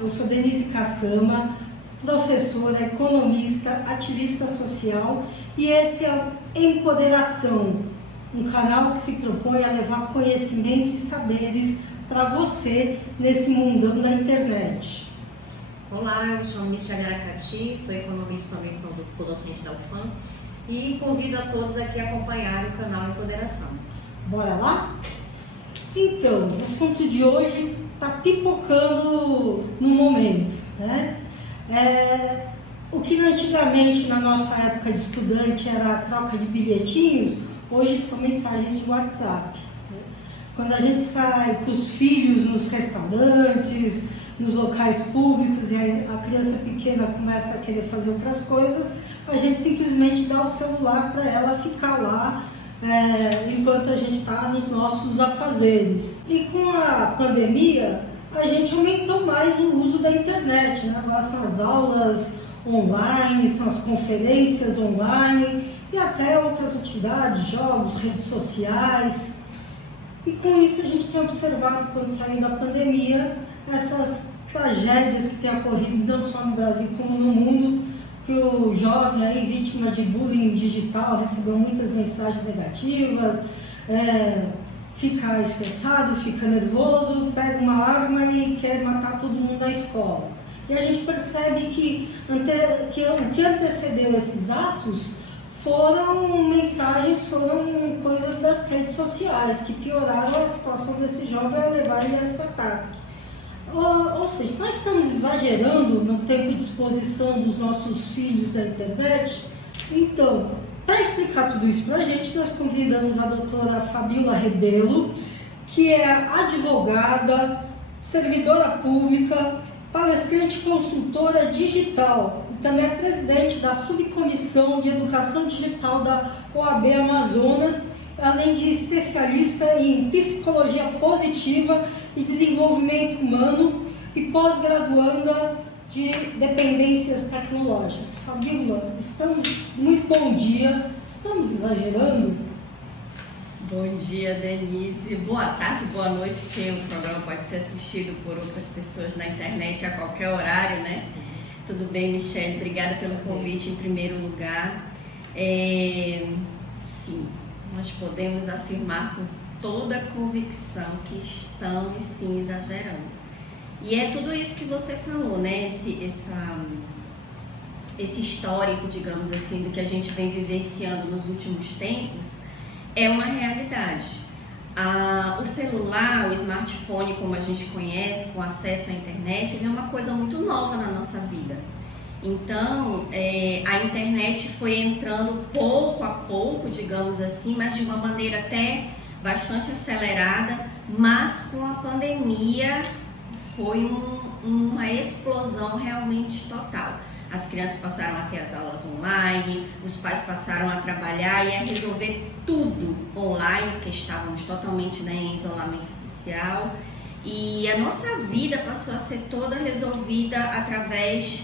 eu sou Denise Cassama, professora, economista, ativista social e esse é o Empoderação, um canal que se propõe a levar conhecimento e saberes para você nesse mundão da internet. Olá, eu me chamo Michele Aracati, sou economista também, sou docente da UFAM e convido a todos aqui a acompanhar o canal Empoderação. Bora lá? Então, o assunto de hoje está pipocando no momento, né? O que antigamente, na nossa época de estudante, era a troca de bilhetinhos, hoje são mensagens de WhatsApp. Né? Quando a gente sai com os filhos nos restaurantes, nos locais públicos e a criança pequena começa a querer fazer outras coisas, a gente simplesmente dá o celular para ela ficar lá enquanto a gente está nos nossos afazeres. E com a pandemia, a gente aumentou mais o uso da internet, né? Agora são as aulas online, são as conferências online e até outras atividades, jogos, redes sociais. E com isso a gente tem observado, quando saiu da pandemia, essas tragédias que têm ocorrido não só no Brasil como no mundo, que o jovem aí, vítima de bullying digital, recebeu muitas mensagens negativas, fica estressado, fica nervoso, pega uma arma e quer matar todo mundo na escola. E a gente percebe que o que antecedeu esses atos foram mensagens, foram coisas das redes sociais que pioraram a situação desse jovem a levar ele a esse ataque. Ou seja, nós estamos exagerando no tempo de exposição dos nossos filhos da internet. Então, para explicar tudo isso para a gente, nós convidamos a doutora Fabíola Rebelo, que é advogada, servidora pública, palestrante e consultora digital, e também é presidente da Subcomissão de Educação Digital da OAB Amazonas, além de especialista em psicologia positiva e desenvolvimento humano e pós-graduanda de dependências tecnológicas. Fabíola, muito bom dia, estamos exagerando? Bom dia, Denise, boa tarde, boa noite, porque o programa pode ser assistido por outras pessoas na internet a qualquer horário, né? Tudo bem, Michele? Obrigada pelo convite em primeiro lugar. Sim, nós podemos afirmar com toda a convicção que estamos sim exagerando. E é tudo isso que você falou, né? Esse histórico, digamos assim, do que a gente vem vivenciando nos últimos tempos é uma realidade. O celular, o smartphone, como a gente conhece, com acesso à internet, ele é uma coisa muito nova na nossa vida. Então, a internet foi entrando pouco a pouco, digamos assim, mas de uma maneira até bastante acelerada, mas com a pandemia foi uma explosão realmente total. As crianças passaram a ter as aulas online, os pais passaram a trabalhar e a resolver tudo online, porque estávamos totalmente em isolamento social. E a nossa vida passou a ser toda resolvida através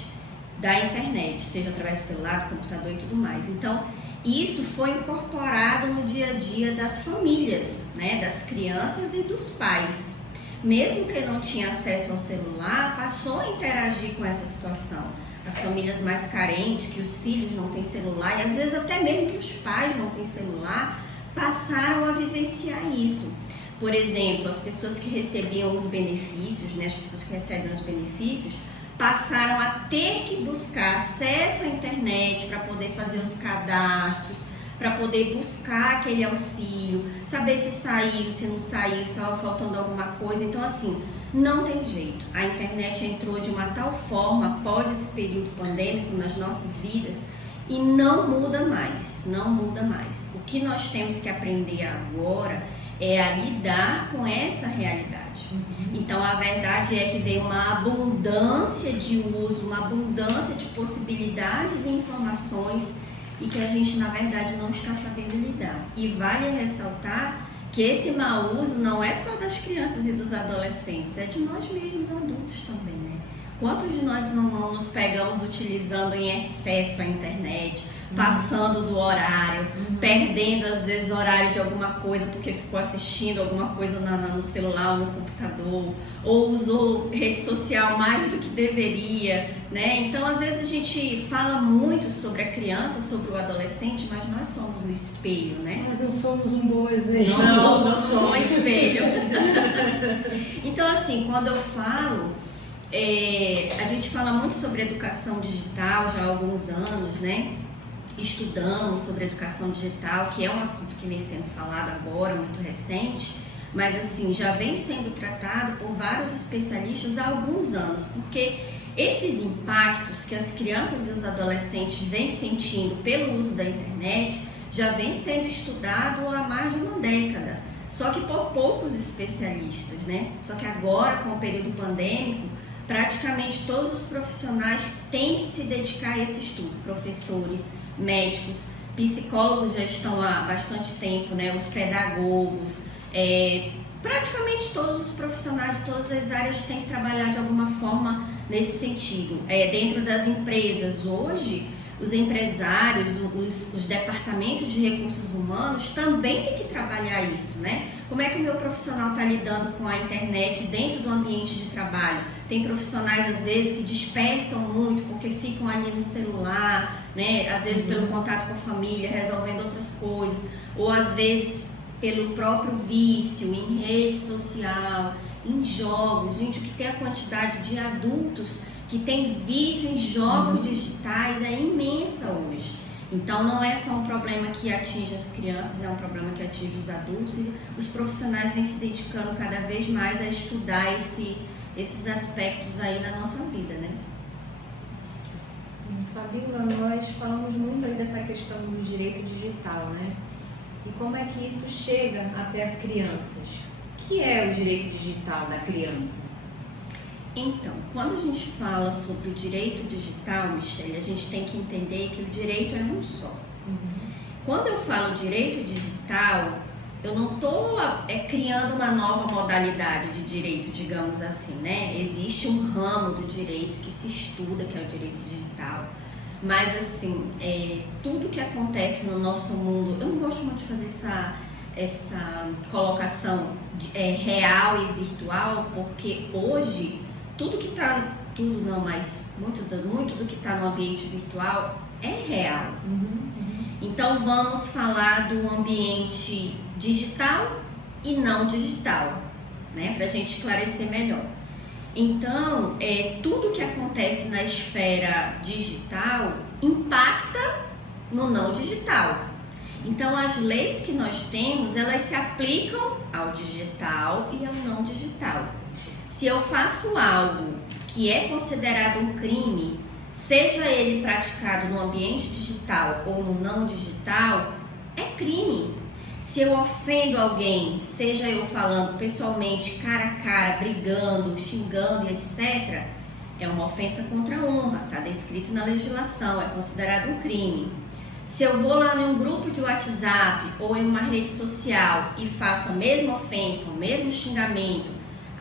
da internet, seja através do celular, do computador e tudo mais. Então, isso foi incorporado no dia a dia das famílias, né, das crianças e dos pais. Mesmo que não tinha acesso ao celular, passou a interagir com essa situação. As famílias mais carentes, que os filhos não têm celular, e às vezes até mesmo que os pais não têm celular, passaram a vivenciar isso. Por exemplo, as pessoas que recebiam os benefícios, né, as pessoas que recebem os benefícios, passaram a ter que buscar acesso à internet para poder fazer os cadastros, para poder buscar aquele auxílio, saber se saiu, se não saiu, se estava faltando alguma coisa. Então, assim, não tem jeito. A internet entrou de uma tal forma após esse período pandêmico nas nossas vidas e não muda mais, não muda mais. O que nós temos que aprender agora é a lidar com essa realidade. Então, a verdade é que veio uma abundância de uso, uma abundância de possibilidades e informações e que a gente, na verdade, não está sabendo lidar. E vale ressaltar que esse mau uso não é só das crianças e dos adolescentes, é de nós mesmos, adultos também, né? Quantos de nós não nos pegamos utilizando em excesso a internet, passando do horário, perdendo às vezes o horário de alguma coisa porque ficou assistindo alguma coisa no celular ou no computador, ou usou rede social mais do que deveria, né? Então às vezes a gente fala muito sobre a criança, sobre o adolescente, mas nós somos o espelho, né? Nós não somos um bom exemplo. Nós somos um espelho. Então assim, quando eu falo, a gente fala muito sobre educação digital já há alguns anos, né? Estudamos sobre educação digital, que é um assunto que vem sendo falado agora, muito recente, mas assim, já vem sendo tratado por vários especialistas há alguns anos, porque esses impactos que as crianças e os adolescentes vêm sentindo pelo uso da internet já vem sendo estudado há mais de uma década, só que por poucos especialistas, né? Só que agora, com o período pandêmico, praticamente todos os profissionais têm que se dedicar a esse estudo, professores, médicos, psicólogos já estão há bastante tempo, né? Os pedagogos, praticamente todos os profissionais de todas as áreas têm que trabalhar de alguma forma nesse sentido. Dentro das empresas hoje, os empresários, os departamentos de recursos humanos também têm que trabalhar isso, né? Como é que o meu profissional está lidando com a internet dentro do ambiente de trabalho? Tem profissionais, às vezes, que dispersam muito porque ficam ali no celular, né? Às vezes pelo contato com a família, resolvendo outras coisas, ou às vezes pelo próprio vício em rede social, em jogos. Gente, o que tem a quantidade de adultos que tem vício em jogos digitais é imensa hoje. Então não é só um problema que atinge as crianças, é um problema que atinge os adultos, e os profissionais vêm se dedicando cada vez mais a estudar esses aspectos aí na nossa vida, né? Fabíola, nós falamos muito aí dessa questão do direito digital, né? E como é que isso chega até as crianças? O que é o direito digital da criança? Então, quando a gente fala sobre o direito digital, Michele, a gente tem que entender que o direito é um só. Quando eu falo direito digital, eu não estou criando uma nova modalidade de direito, digamos assim, né? Existe um ramo do direito que se estuda, que é o direito digital. Mas, assim, tudo que acontece no nosso mundo, eu não gosto muito de fazer essa colocação real e virtual, porque hoje tudo que está, tudo não, mas muito do que está no ambiente virtual é real. Então vamos falar do ambiente digital e não digital, né? Para a gente esclarecer melhor. Então, tudo que acontece na esfera digital impacta no não digital. Então, as leis que nós temos, elas se aplicam ao digital e ao não digital. Se eu faço algo que é considerado um crime, seja ele praticado no ambiente digital ou no não digital, é crime. Se eu ofendo alguém, seja eu falando pessoalmente, cara a cara, brigando, xingando e etc., é uma ofensa contra a honra, está descrito na legislação, é considerado um crime. Se eu vou lá em um grupo de WhatsApp ou em uma rede social e faço a mesma ofensa, o mesmo xingamento,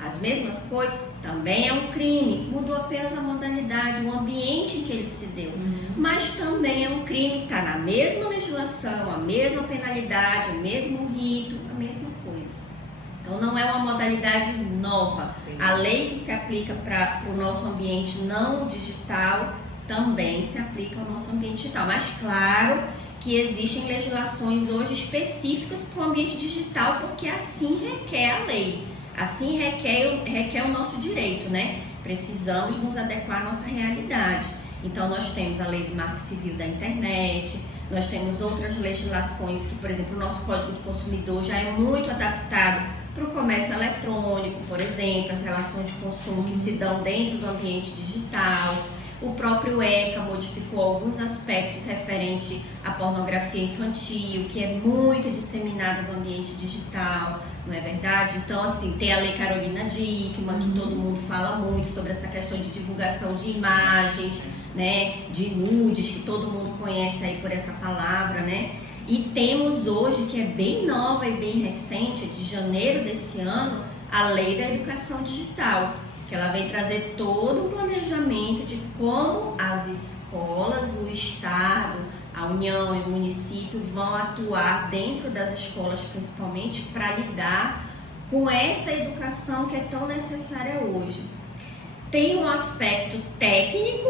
as mesmas coisas, também é um crime. Mudou apenas a modalidade, o ambiente em que ele se deu. Mas também é um crime, está na mesma legislação, a mesma penalidade, o mesmo rito, a mesma coisa. Então não é uma modalidade nova. Entendi. A lei que se aplica para o nosso ambiente não digital também se aplica ao nosso ambiente digital. Mas claro que existem legislações hoje específicas para o ambiente digital, porque assim requer a lei. Assim requer o nosso direito, né? Precisamos nos adequar à nossa realidade. Então nós temos a lei do Marco Civil da internet, nós temos outras legislações que, por exemplo, o nosso Código do Consumidor já é muito adaptado para o comércio eletrônico, por exemplo, as relações de consumo que se dão dentro do ambiente digital. O próprio ECA modificou alguns aspectos referentes à pornografia infantil, que é muito disseminada no ambiente digital, não é verdade? Então, assim, tem a Lei Carolina Dickmann, que todo mundo fala muito sobre essa questão de divulgação de imagens, né, de nudes, que todo mundo conhece aí por essa palavra, né? E temos hoje, que é bem nova e bem recente, de janeiro desse ano, a Lei da Educação Digital. que ela vem trazer todo um planejamento de como as escolas, o Estado, a União e o município vão atuar dentro das escolas, principalmente, para lidar com essa educação que é tão necessária hoje. Tem um aspecto técnico,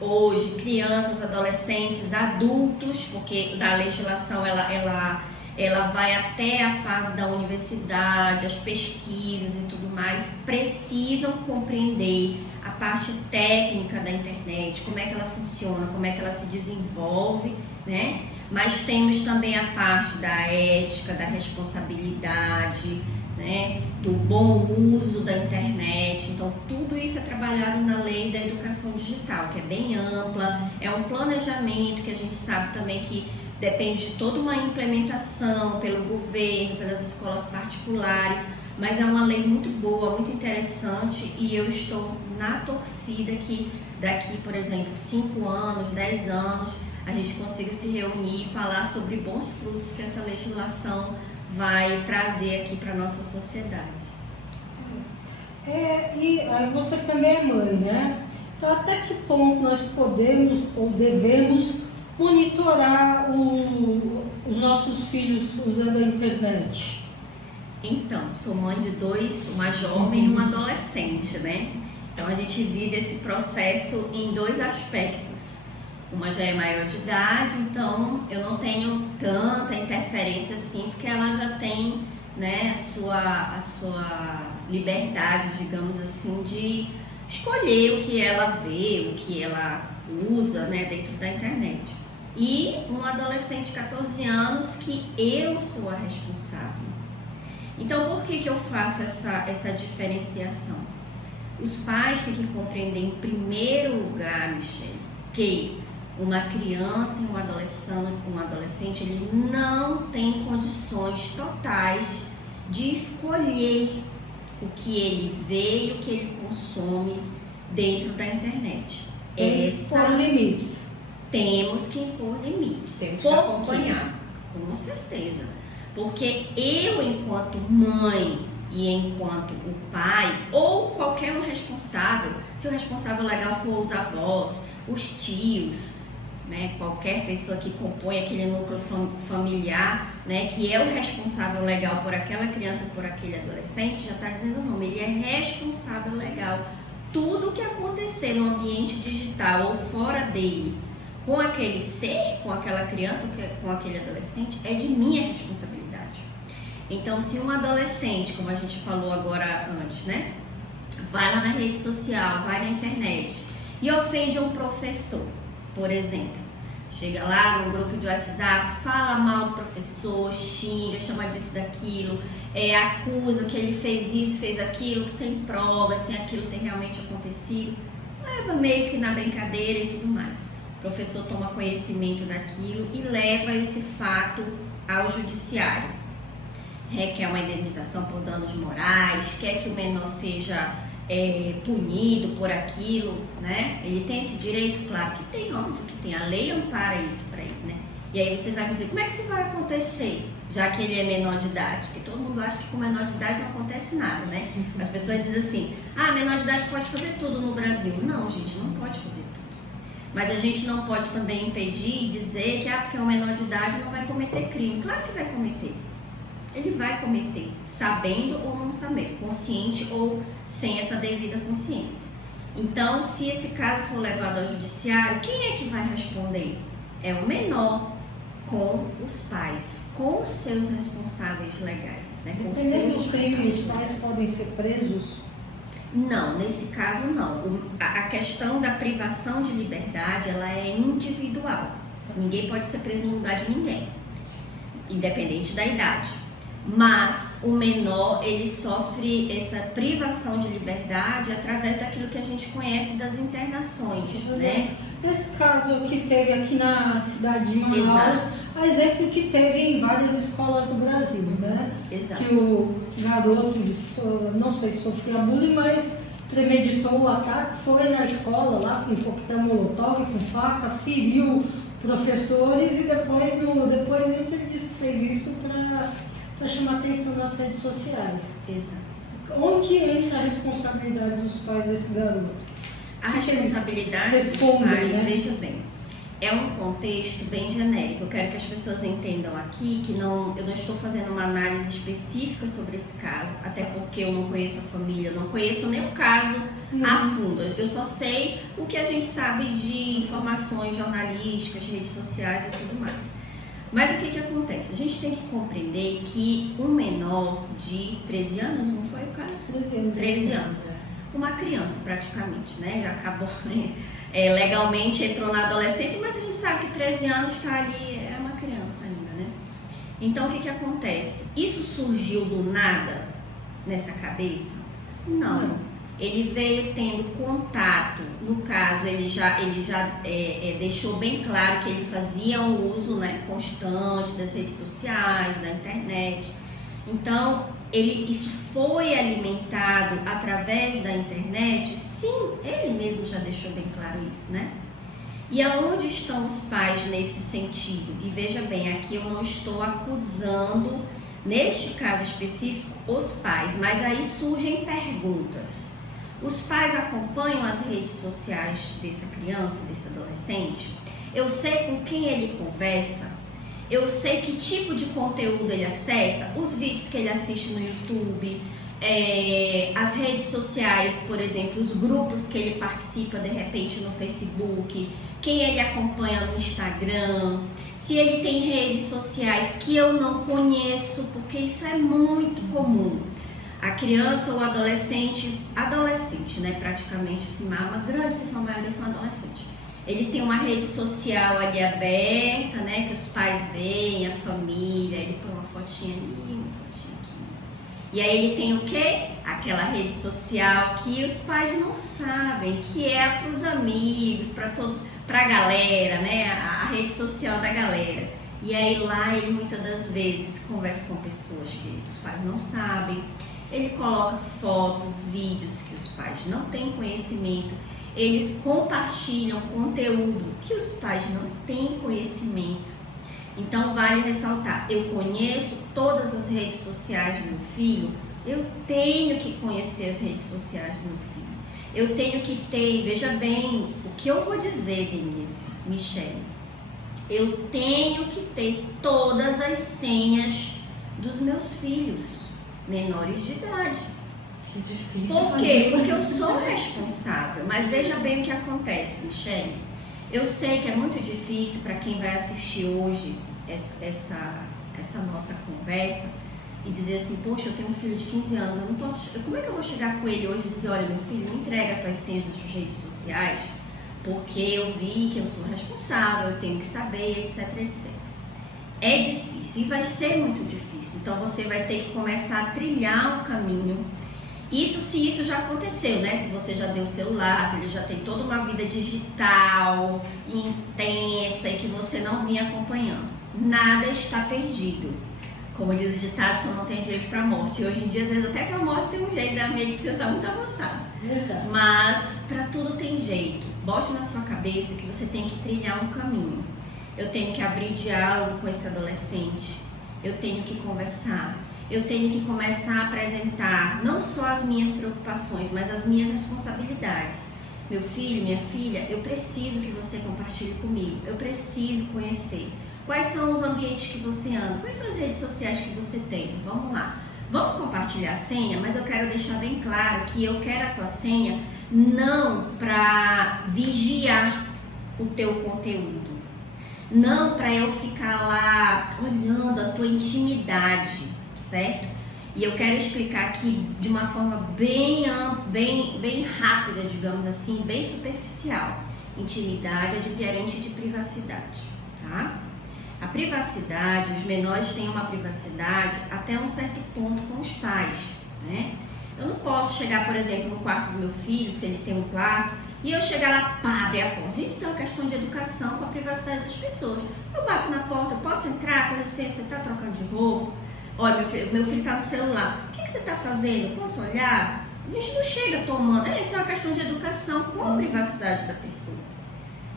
hoje, crianças, adolescentes, adultos, porque a legislação ela vai até a fase da universidade, as pesquisas e tudo mais, precisam compreender a parte técnica da internet, como é que ela funciona, como é que ela se desenvolve, né? Mas temos também a parte da ética, da responsabilidade, né? Do bom uso da internet. Então, tudo isso é trabalhado na lei da educação digital, que é bem ampla, é um planejamento que a gente sabe também que depende de toda uma implementação pelo governo, pelas escolas particulares, mas é uma lei muito boa, muito interessante, e eu estou na torcida que daqui, por exemplo, 5 anos, 10 anos, a gente consiga se reunir e falar sobre bons frutos que essa legislação vai trazer aqui para a nossa sociedade. E aí você também é mãe, né? Então, até que ponto nós podemos ou devemos monitorar os nossos filhos usando a internet? Então, sou mãe de 2, uma jovem e uma adolescente, né? Então a gente vive esse processo em 2 aspectos. Uma já é maior de idade, então eu não tenho tanta interferência assim, porque ela já tem, né, a sua liberdade, digamos assim, de escolher o que ela vê, o que ela usa, né, dentro da internet. E um adolescente de 14 anos que eu sou a responsável. Então, por que eu faço essa diferenciação? Os pais têm que compreender, em primeiro lugar, Michele, que uma criança e um adolescente, ele não tem condições totais de escolher o que ele vê e o que ele consome dentro da internet. Por limites. Temos que impor limites. Temos que acompanhar. Com certeza. Porque eu, enquanto mãe e enquanto o pai, ou qualquer um responsável, se o responsável legal for os avós, os tios, né, qualquer pessoa que compõe aquele núcleo familiar, né, que é o responsável legal por aquela criança ou por aquele adolescente, já está dizendo o nome, ele é responsável legal. Tudo que acontecer no ambiente digital ou fora dele, com aquele ser, com aquela criança ou com aquele adolescente, é de minha responsabilidade. Então, se um adolescente, como a gente falou agora antes, né, vai lá na rede social, vai na internet e ofende um professor, por exemplo, chega lá no grupo de WhatsApp, fala mal do professor, xinga, chama disso, daquilo, acusa que ele fez isso, fez aquilo, sem provas, sem aquilo ter realmente acontecido, leva meio que na brincadeira e tudo mais. O professor toma conhecimento daquilo e leva esse fato ao judiciário. Requer uma indenização por danos morais, quer que o menor seja punido por aquilo, né? Ele tem esse direito? Claro que tem, óbvio que tem. A lei ampara isso para ele, né? E aí você vai me dizer, como é que isso vai acontecer, já que ele é menor de idade? Porque todo mundo acha que com menor de idade não acontece nada, né? As pessoas dizem assim, menor de idade pode fazer tudo no Brasil. Não, gente, não pode fazer tudo. Mas a gente não pode também impedir e dizer que porque é um menor de idade não vai cometer crime. Claro que vai cometer. Ele vai cometer, sabendo ou não sabendo, consciente ou sem essa devida consciência. Então, se esse caso for levado ao judiciário, quem é que vai responder? É o menor com os pais, com os seus responsáveis legais, né? Com Dependendo do crime, os pais podem ser presos? Não, nesse caso não. A questão da privação de liberdade, ela é individual. Ninguém pode ser preso no lugar de ninguém, independente da idade. Mas o menor, ele sofre essa privação de liberdade através daquilo que a gente conhece das internações, né? Esse caso que teve aqui na cidade de Manaus, Exato. a exemplo que teve em várias escolas do Brasil, né? Exato. Que o garoto, não sei se sofreu bullying, mas premeditou o ataque, foi na escola lá com coquetel molotov, com faca, feriu professores e depois no depoimento ele disse que fez isso para chamar atenção nas redes sociais. Exato. O onde entra a responsabilidade dos pais desse garoto? A responsabilidade dos respondem, pais, né? veja bem, é um contexto bem genérico. Eu quero que as pessoas entendam aqui que eu não estou fazendo uma análise específica sobre esse caso, até porque eu não conheço a família, eu não conheço nem o caso a fundo. Eu só sei o que a gente sabe de informações jornalísticas, redes sociais e tudo mais. Mas o que acontece? A gente tem que compreender que um menor de 13 anos, não foi o caso? 13 anos. Uma criança praticamente, né? Já acabou, né? Legalmente entrou na adolescência, mas a gente sabe que 13 anos está ali, é uma criança ainda, né? Então o que acontece? Isso surgiu do nada nessa cabeça? Não. Ele veio tendo contato, no caso ele já deixou bem claro que ele fazia um uso, né, constante das redes sociais, da internet. Então isso foi alimentado através da internet? Sim, ele mesmo já deixou bem claro isso, né? E aonde estão os pais nesse sentido? E veja bem, aqui eu não estou acusando, neste caso específico, os pais, mas aí surgem perguntas. Os pais acompanham as redes sociais dessa criança, desse adolescente? Eu sei com quem ele conversa? Eu sei que tipo de conteúdo ele acessa, os vídeos que ele assiste no YouTube, as redes sociais, por exemplo, os grupos que ele participa de repente no Facebook, quem ele acompanha no Instagram, se ele tem redes sociais que eu não conheço, porque isso é muito comum. A criança ou adolescente, né, praticamente, assim, a grande maioria são adolescentes. Ele tem uma rede social ali aberta, né, que os pais veem, a família, ele põe uma fotinha ali, uma fotinha aqui. E aí ele tem o quê? Aquela rede social que os pais não sabem, que é para os amigos, para a galera, né, a rede social da galera. E aí lá ele muitas das vezes conversa com pessoas que os pais não sabem, ele coloca fotos, vídeos que os pais não têm conhecimento, eles compartilham conteúdo que os pais não têm conhecimento. Então vale ressaltar, eu conheço todas as redes sociais do meu filho, eu tenho que conhecer as redes sociais do meu filho. Eu tenho que ter, veja bem, o que eu vou dizer, Denise, Michele, eu tenho que ter todas as senhas dos meus filhos menores de idade. Que difícil. Por quê? Porque eu sou responsável. Mas veja bem o que acontece, Michele. Eu sei que é muito difícil para quem vai assistir hoje essa nossa conversa e dizer assim, poxa, eu tenho um filho de 15 anos, eu não posso. Como é que eu vou chegar com ele hoje e dizer, olha, meu filho, me entrega as tuas senhas das suas redes sociais, porque eu vi que eu sou responsável, eu tenho que saber, etc, etc. É difícil e vai ser muito difícil. Então você vai ter que começar a trilhar um caminho. Se isso já aconteceu, né? Se você já deu o celular, se ele já tem toda uma vida digital, intensa e que você não vinha acompanhando. Nada está perdido. Como diz o ditado, só não tem jeito para a morte. E hoje em dia, às vezes, até para a morte tem um jeito, a medicina está muito avançada. Verdade. Mas para tudo tem jeito. Bote na sua cabeça que você tem que trilhar um caminho. Eu tenho que abrir diálogo com esse adolescente. Eu tenho que conversar. Eu tenho que começar a apresentar não só as minhas preocupações, mas as minhas responsabilidades. Meu filho, minha filha, eu preciso que você compartilhe comigo. Eu preciso conhecer. Quais são os ambientes que você anda? Quais são as redes sociais que você tem? Vamos lá. Vamos compartilhar a senha, mas eu quero deixar bem claro que eu quero a tua senha não para vigiar o teu conteúdo. Não para eu ficar lá olhando a tua intimidade, certo? E eu quero explicar aqui de uma forma bem rápida, digamos assim, bem superficial. Intimidade é diferente de privacidade, tá? A privacidade, os menores têm uma privacidade até um certo ponto com os pais, né? Eu não posso chegar, por exemplo, no quarto do meu filho, se ele tem um quarto, e eu chegar lá, pá, abrir a porta. Gente, isso é uma questão de educação com a privacidade das pessoas. Eu bato na porta, eu posso entrar? Com licença, você está trocando de roupa? Olha, meu filho está no celular. O que você está fazendo? Posso olhar? A gente não chega tomando. Isso é uma questão de educação com a privacidade da pessoa.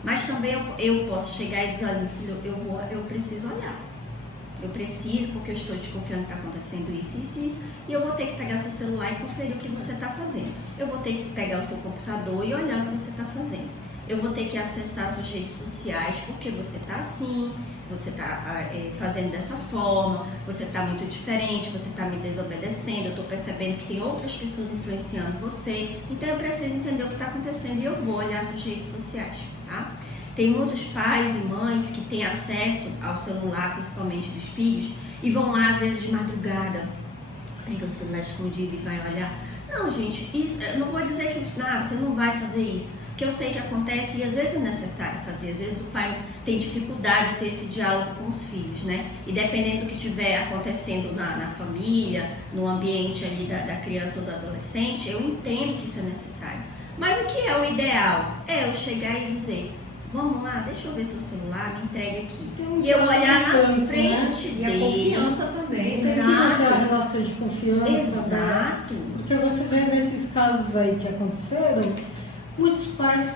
Mas também eu posso chegar e dizer, olha, meu filho, eu preciso olhar. eu preciso porque eu estou desconfiando que está acontecendo isso, e eu vou ter que pegar seu celular e conferir o que você está fazendo. Eu vou ter que pegar o seu computador e olhar o que você está fazendo. Eu vou ter que acessar suas redes sociais porque você está assim, você está fazendo dessa forma, você está muito diferente, você está me desobedecendo, eu estou percebendo que tem outras pessoas influenciando você, então eu preciso entender o que está acontecendo e eu vou olhar suas redes sociais, tá? Tem muitos pais e mães que têm acesso ao celular, principalmente dos filhos, e vão lá às vezes de madrugada, pega o celular escondido e vai olhar. Não, gente, isso, eu não vou dizer que você não vai fazer isso, que eu sei que acontece e às vezes é necessário fazer, às vezes o pai tem dificuldade de ter esse diálogo com os filhos, né? E dependendo do que estiver acontecendo na família, no ambiente ali da criança ou do adolescente, eu entendo que isso é necessário. Mas o que é o ideal? É eu chegar e dizer, vamos lá, deixa eu ver seu celular, me entregue aqui. E eu olhar na frente dele. E a confiança também. Exato. Tem a relação de confiança. Exato. Porque você vê nesses casos aí que aconteceram, muitos pais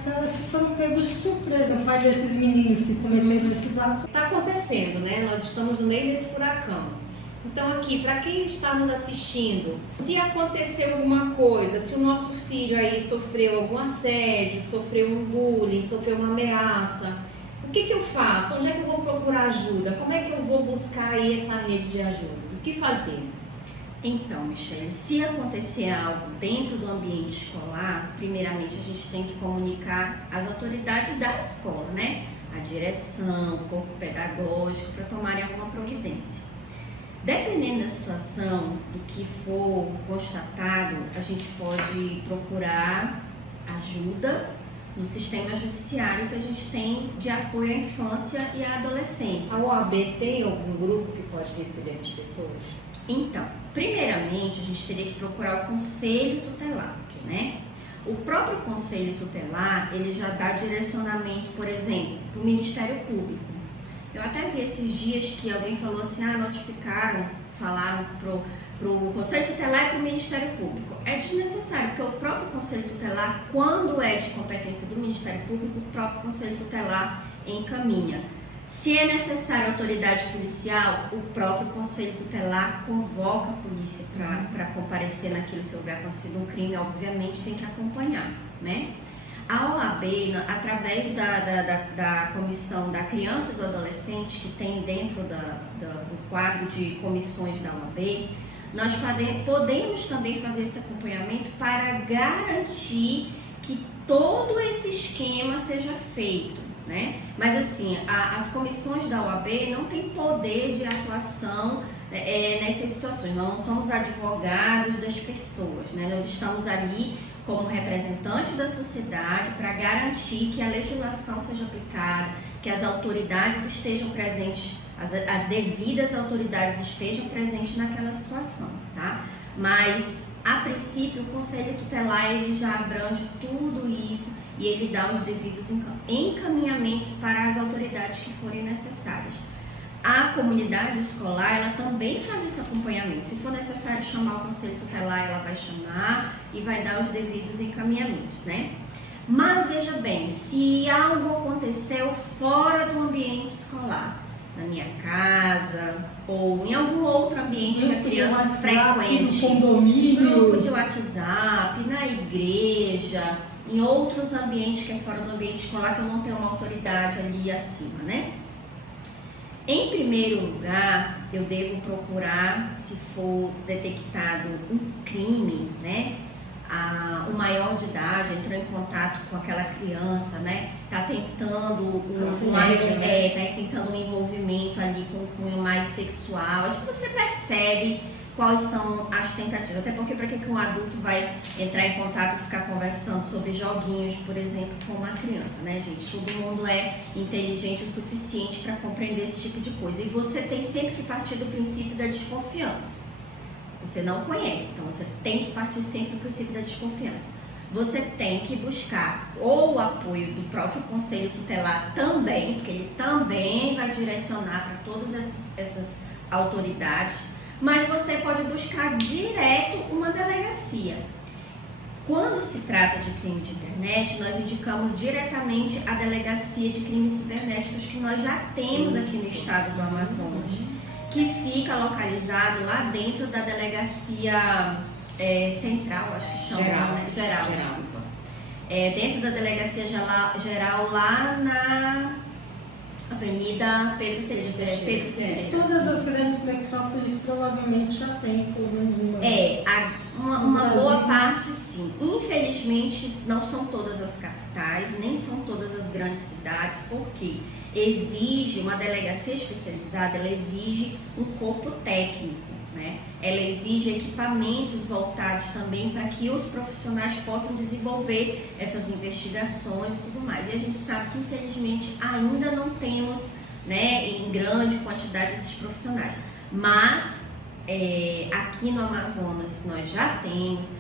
foram pegos de surpresa, o pai desses meninos que cometeram esses atos. Está acontecendo, né? Nós estamos no meio desse furacão. Então aqui, para quem está nos assistindo, se aconteceu alguma coisa, se o nosso filho aí sofreu algum assédio, sofreu um bullying, sofreu uma ameaça, o que eu faço? Onde é que eu vou procurar ajuda? Como é que eu vou buscar aí essa rede de ajuda? O que fazer? Então, Michele, se acontecer algo dentro do ambiente escolar, primeiramente a gente tem que comunicar às autoridades da escola, né? A direção, o corpo pedagógico, para tomarem alguma providência. Dependendo da situação, do que for constatado, a gente pode procurar ajuda no sistema judiciário que a gente tem de apoio à infância e à adolescência. A OAB tem algum grupo que pode receber essas pessoas? Então, primeiramente, a gente teria que procurar o Conselho Tutelar, né? O próprio Conselho Tutelar, ele já dá direcionamento, por exemplo, para o Ministério Público. Eu até vi esses dias que alguém falou assim, falaram pro Conselho Tutelar e para o Ministério Público. É desnecessário, porque o próprio Conselho Tutelar, quando é de competência do Ministério Público, o próprio Conselho Tutelar encaminha. Se é necessária autoridade policial, o próprio Conselho Tutelar convoca a polícia para comparecer naquilo. Se houver acontecido um crime, obviamente tem que acompanhar, né? A OAB, através da comissão da criança e do adolescente, que tem dentro do quadro de comissões da OAB, nós podemos também fazer esse acompanhamento para garantir que todo esse esquema seja feito, né? Mas assim, as comissões da OAB não têm poder de atuação nessas situações. Nós não somos advogados das pessoas, né? Nós estamos ali como representante da sociedade para garantir que a legislação seja aplicada, que as autoridades estejam presentes, as devidas autoridades estejam presentes naquela situação, tá? Mas, a princípio, o Conselho Tutelar ele já abrange tudo isso e ele dá os devidos encaminhamentos para as autoridades que forem necessárias. A comunidade escolar, ela também faz esse acompanhamento. Se for necessário chamar o Conselho Tutelar, ela vai chamar e vai dar os devidos encaminhamentos, né? Mas, veja bem, se algo aconteceu fora do ambiente escolar, na minha casa ou em algum outro ambiente que a criança frequente, grupo de WhatsApp, na igreja, em outros ambientes que é fora do ambiente escolar, que eu não tenho uma autoridade ali acima, né? Em primeiro lugar, eu devo procurar, se for detectado um crime, né? O maior de idade entrou em contato com aquela criança, né? Tá tentando um envolvimento ali com um cunho mais sexual. Acho que você percebe quais são as tentativas. Até porque para que um adulto vai entrar em contato e ficar conversando sobre joguinhos, por exemplo, com uma criança, né, gente? Todo mundo é inteligente o suficiente para compreender esse tipo de coisa. E você tem sempre que partir do princípio da desconfiança. Você não conhece, então você tem que partir sempre do princípio da desconfiança. Você tem que buscar ou o apoio do próprio Conselho Tutelar também, porque ele também vai direcionar para todas essas autoridades, mas você pode buscar direto uma delegacia. Quando se trata de crime de internet, nós indicamos diretamente a Delegacia de Crimes Cibernéticos que nós já temos aqui no estado do Amazonas, que fica localizado lá dentro da delegacia central, acho que chama, Geral. né? Geral, desculpa. Dentro da delegacia geral, lá na Avenida Pedro Teixeira. Todas as grandes metrópoles provavelmente já têm pelo menos Uma boa parte sim. Infelizmente não são todas as capitais, nem são todas as grandes cidades, porque exige uma delegacia especializada, ela exige um corpo técnico, né? Ela exige equipamentos voltados também para que os profissionais possam desenvolver essas investigações e tudo mais. E a gente sabe que infelizmente ainda não temos, né, em grande quantidade esses profissionais. Mas aqui no Amazonas nós já temos,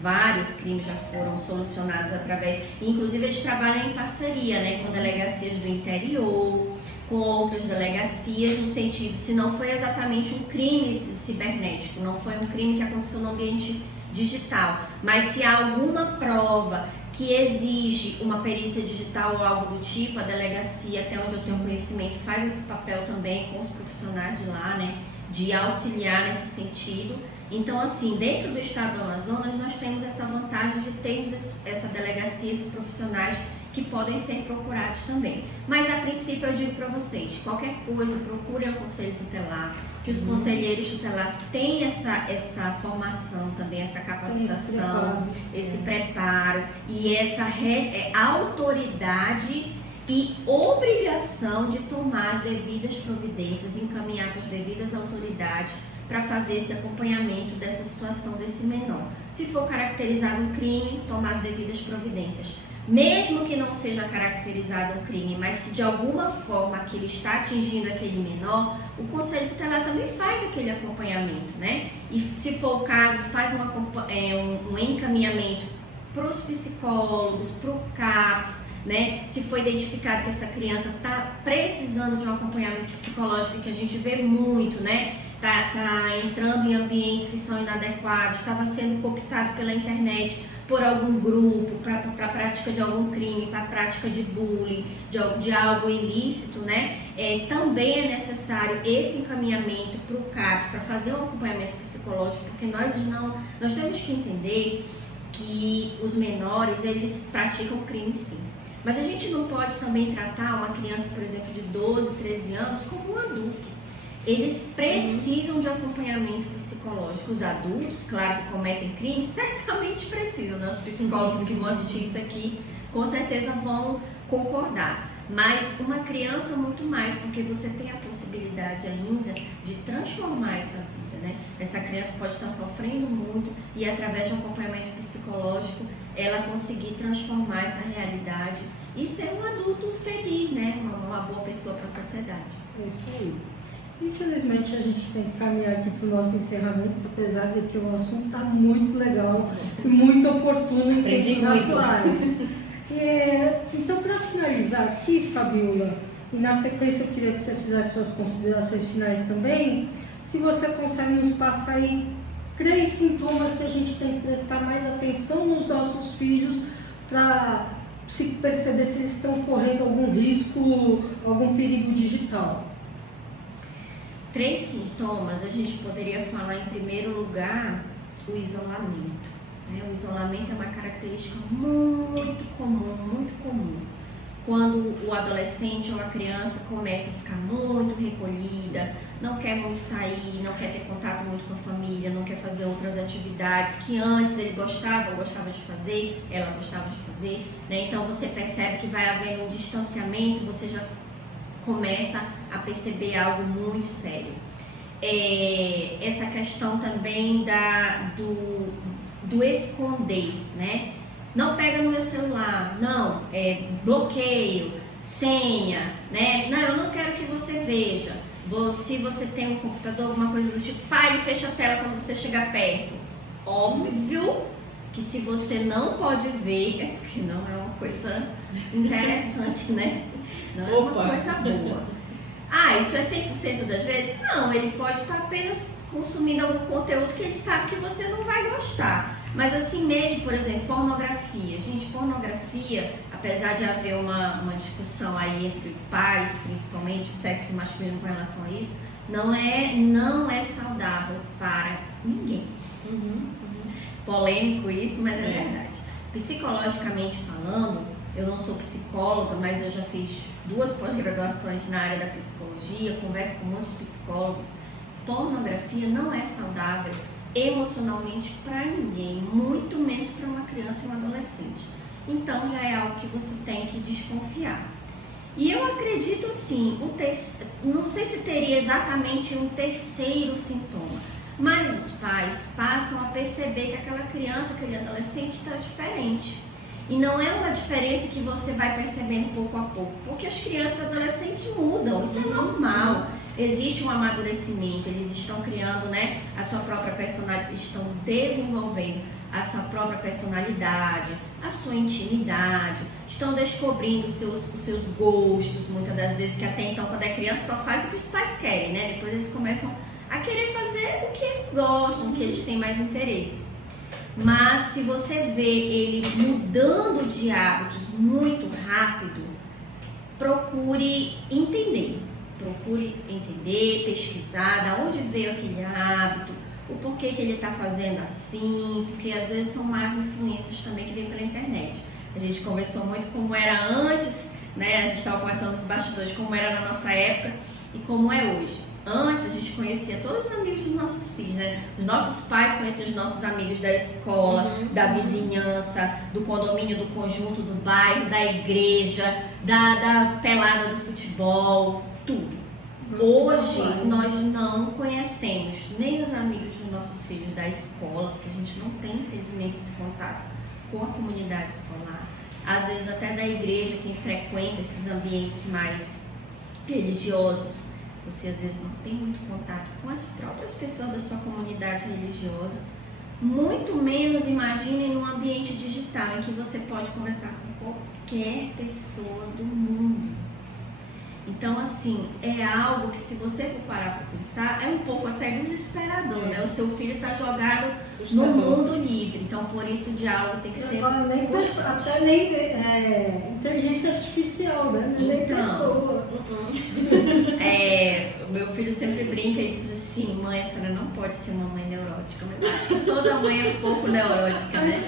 vários crimes já foram solucionados através, inclusive eles trabalham em parceria, né, com delegacias do interior, com outras delegacias, no sentido, se não foi exatamente um crime cibernético, não foi um crime que aconteceu no ambiente digital, mas se há alguma prova que exige uma perícia digital ou algo do tipo, a delegacia, até onde eu tenho conhecimento, faz esse papel também com os profissionais de lá, né, de auxiliar nesse sentido. Então, assim, dentro do estado do Amazonas, nós temos essa vantagem de termos essa delegacia, esses profissionais que podem ser procurados também. Mas, a princípio, eu digo para vocês, qualquer coisa, procure o conselho tutelar, que os conselheiros tutelares têm essa formação também, essa capacitação, esse preparo e essa autoridade e obrigação de tomar as devidas providências, encaminhar para as devidas autoridades para fazer esse acompanhamento dessa situação desse menor. Se for caracterizado um crime, tomar as devidas providências. Mesmo que não seja caracterizado um crime, mas se de alguma forma que ele está atingindo aquele menor, o Conselho Tutelar também faz aquele acompanhamento, né? E se for o caso, faz um encaminhamento para os psicólogos, para o CAPS, né? Se for identificado que essa criança está precisando de um acompanhamento psicológico, que a gente vê muito, né? Tá entrando em ambientes que são inadequados, estava sendo cooptado pela internet por algum grupo, para a prática de algum crime, para a prática de bullying, de algo ilícito, né? Também é necessário esse encaminhamento para o CAPS, para fazer um acompanhamento psicológico, porque nós temos que entender que os menores, eles praticam crime sim. Mas a gente não pode também tratar uma criança, por exemplo, de 12, 13 anos como um adulto. Eles precisam de acompanhamento psicológico. Os adultos, claro que cometem crimes, certamente precisam. Os psicólogos que vão assistir isso aqui, com certeza vão concordar. Mas uma criança muito mais, porque você tem a possibilidade ainda de transformar essa vida, né? Essa criança pode estar sofrendo muito e através de um acompanhamento psicológico, ela conseguir transformar essa realidade e ser um adulto feliz, né? Uma boa pessoa para a sociedade. É isso aí. Infelizmente a gente tem que caminhar aqui para o nosso encerramento, apesar de que o assunto está muito legal e muito oportuno em tempos atuais. Então, para finalizar aqui, Fabiola, e na sequência eu queria que você fizesse suas considerações finais também, se você consegue nos passar aí 3 sintomas que a gente tem que prestar mais atenção nos nossos filhos para se perceber se eles estão correndo algum risco, algum perigo digital. 3 sintomas, a gente poderia falar em primeiro lugar o isolamento. Né? O isolamento é uma característica muito comum. Quando o adolescente ou a criança começa a ficar muito recolhida, não quer muito sair, não quer ter contato muito com a família, não quer fazer outras atividades que antes ele gostava de fazer, ela gostava de fazer, né? Então você percebe que vai havendo um distanciamento, você já começa a perceber algo muito sério. Essa questão também do esconder, né? Não pega no meu celular, não, bloqueio, senha, né? Não, eu não quero que você veja. Se você tem um computador, alguma coisa do tipo, pare e fecha a tela quando você chegar perto. Óbvio que se você não pode ver, é porque não é uma coisa interessante, né? Não é uma coisa boa. Isso é 100% das vezes? Não, ele pode estar apenas consumindo algum conteúdo que ele sabe que você não vai gostar. Mas assim mesmo, por exemplo, pornografia. Gente, pornografia, apesar de haver uma discussão aí entre pais, principalmente o sexo masculino com relação a isso, não é saudável para ninguém. Polêmico isso, mas é verdade. Psicologicamente falando, eu não sou psicóloga, mas eu já fiz 2 pós-graduações na área da psicologia, converso com muitos psicólogos. Pornografia não é saudável emocionalmente para ninguém, muito menos para uma criança e um adolescente. Então já é algo que você tem que desconfiar. E eu acredito assim, não sei se teria exatamente um terceiro sintoma, mas os pais passam a perceber que aquela criança, aquele adolescente está diferente. E não é uma diferença que você vai percebendo pouco a pouco, porque as crianças e adolescentes mudam, isso é normal. Existe um amadurecimento, eles estão criando, né, a sua própria personalidade, estão desenvolvendo a sua própria personalidade, a sua intimidade, estão descobrindo os seus gostos, muitas das vezes, que até então, quando é criança, só faz o que os pais querem, né? Depois eles começam a querer fazer o que eles gostam, o que eles têm mais interesse. Mas se você vê ele mudando de hábitos muito rápido, procure entender, pesquisar de onde veio aquele hábito, o porquê que ele está fazendo assim, porque às vezes são más influências também que vêm pela internet. A gente conversou muito como era antes, né? A gente estava conversando nos bastidores como era na nossa época e como é hoje. Antes a gente conhecia todos os amigos dos nossos filhos, né? Os nossos pais conheciam os nossos amigos da escola, da vizinhança, do condomínio, do conjunto, do bairro, da igreja, da pelada do futebol, tudo. Hoje nós não conhecemos nem os amigos dos nossos filhos da escola, porque a gente não tem, infelizmente, esse contato com a comunidade escolar. Às vezes até da igreja, quem frequenta esses ambientes mais religiosos. Você às vezes não tem muito contato com as próprias pessoas da sua comunidade religiosa, muito menos imaginem num ambiente digital em que você pode conversar com qualquer pessoa do mundo. Então, assim, é algo que se você for parar para pensar, é um pouco até desesperador, né? O seu filho está jogado no mundo livre, então por isso o diálogo tem que ser até nem inteligência artificial, né? Nem pessoa. O meu filho sempre brinca e diz assim, mãe, a senhora não pode ser uma mãe neurótica, mas eu acho que toda mãe é um pouco neurótica, né?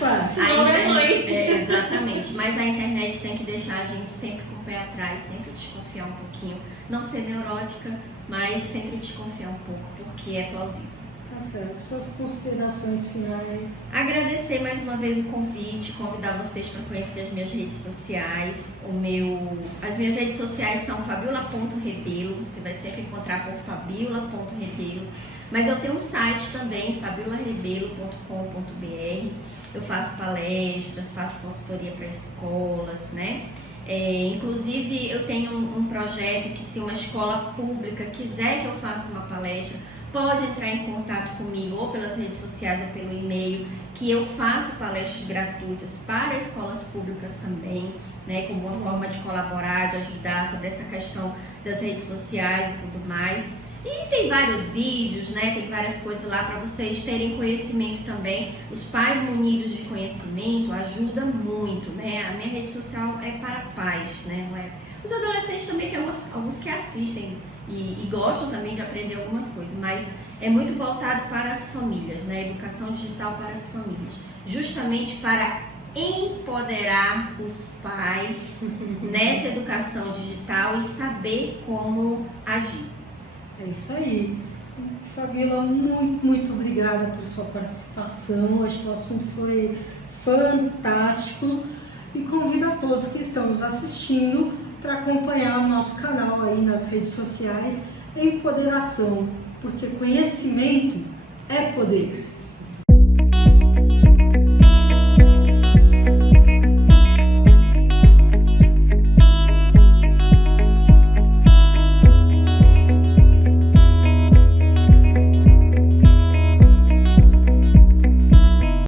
Exatamente, mas a internet tem que deixar a gente sempre com o pé atrás, sempre desconfiar um pouquinho, não ser neurótica, mas sempre desconfiar um pouco, porque é plausível. Tá certo. Suas considerações finais? Agradecer mais uma vez o convite, convidar vocês para conhecer as minhas redes sociais. As minhas redes sociais são fabiola.rebelo, você vai sempre encontrar por fabiola.rebelo, mas eu tenho um site também, fabiolarebelo.com.br. Eu faço palestras, faço consultoria para escolas, né? Inclusive eu tenho um projeto que, se uma escola pública quiser que eu faça uma palestra, pode entrar em contato comigo ou pelas redes sociais ou pelo e-mail, que eu faço palestras gratuitas para escolas públicas também, né, como uma forma de colaborar, de ajudar sobre essa questão das redes sociais e tudo mais. E tem vários vídeos, né, tem várias coisas lá para vocês terem conhecimento também. Os pais munidos de conhecimento ajuda muito, né? A minha rede social é para pais, né? Não é... Os adolescentes também tem alguns que assistem e gostam também de aprender algumas coisas, mas é muito voltado para as famílias, né? Educação digital para as famílias, justamente para empoderar os pais nessa educação digital e saber como agir. É isso aí. Fabiola, muito obrigada por sua participação. Acho que o assunto foi fantástico e convido a todos que estão nos assistindo para acompanhar o nosso canal aí nas redes sociais, Empoderação, porque conhecimento é poder.